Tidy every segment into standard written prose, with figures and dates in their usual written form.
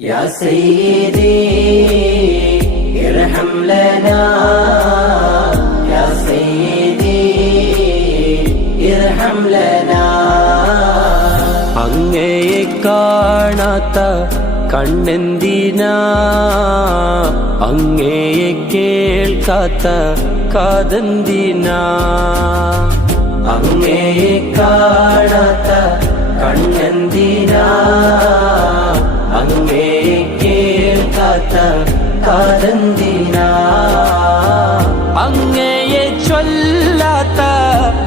يا سيدي ارحم لنا يا سيدي ارحم لنا അങ്ങയെ കാണാത്ത കണ്ണെന്തിനാ അങ്ങയെ കേൾക്കാത്ത കാതെന്തിനാ അങ്ങയെ കാണാത്ത കണ്ണെന്തിനാ അങ്ങയെ കേൾക്കാത്ത കാതെന്തിനാ അങ്ങയെ ചൊല്ലാത്ത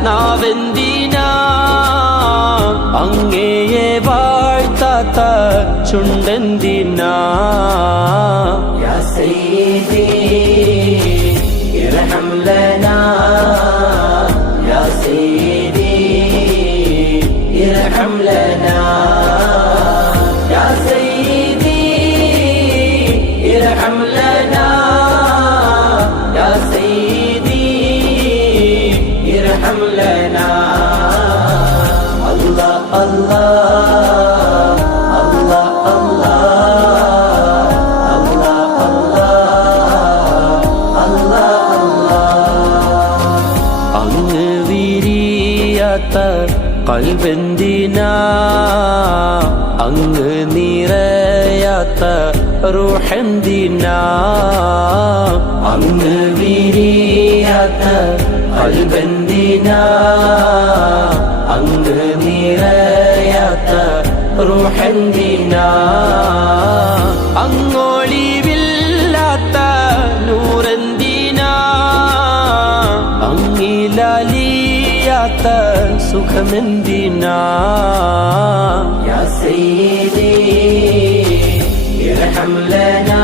നാവെന്തിനാ അങ്ങയെ വാഴ്ത്താത്ത ചുണ്ടെന്തിനാ യാ സയ്യിദി ഇർഹം ലനാ യാ സയ്യിദി ഇർഹം ലനാ യാ സയ്യിദി ഇർഹം ലനാ യാ സയ്യിദി ഇർഹം ലനാ Allah Allah Allah Allah Allah Allah അങ്ങ് വിരിയാത്ത കൽബെന്തിനാ അങ്ങ് നിറയാത്ത റൂഹെന്തിനാ അങ്ങ് വിരിയാത്ത കൽബെന്തിനാ അങ്ങ് നിറയാത്ത റൂഹെന്തിനാ അങ്ങൊളിവില്ലാത്ത നൂറെന്തിനാ അങ്ങിലലിയാത്ത സുഖമെന്തിനാ യാ സയ്യിദി ഇർഹം ലനാ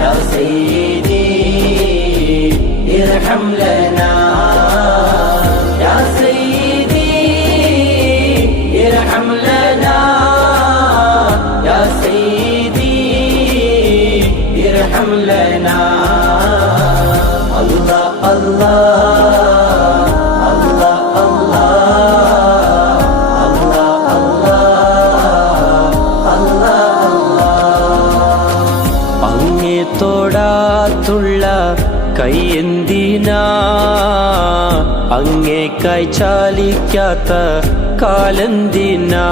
യാ സയ്യിദി ഇർഹം ലനാ യാ സയ്യിദി ഇർഹം ലനാ യാ സയ്യിദി ഇർഹം ലനാ അല്ലാഹ് അല്ലാഹ് അങ്ങേ തൊടാത്തുള്ള കൈയെന്തിനാ അങ്ങേ കൈ ചാലിക്കാത്ത കാലെന്തിനാ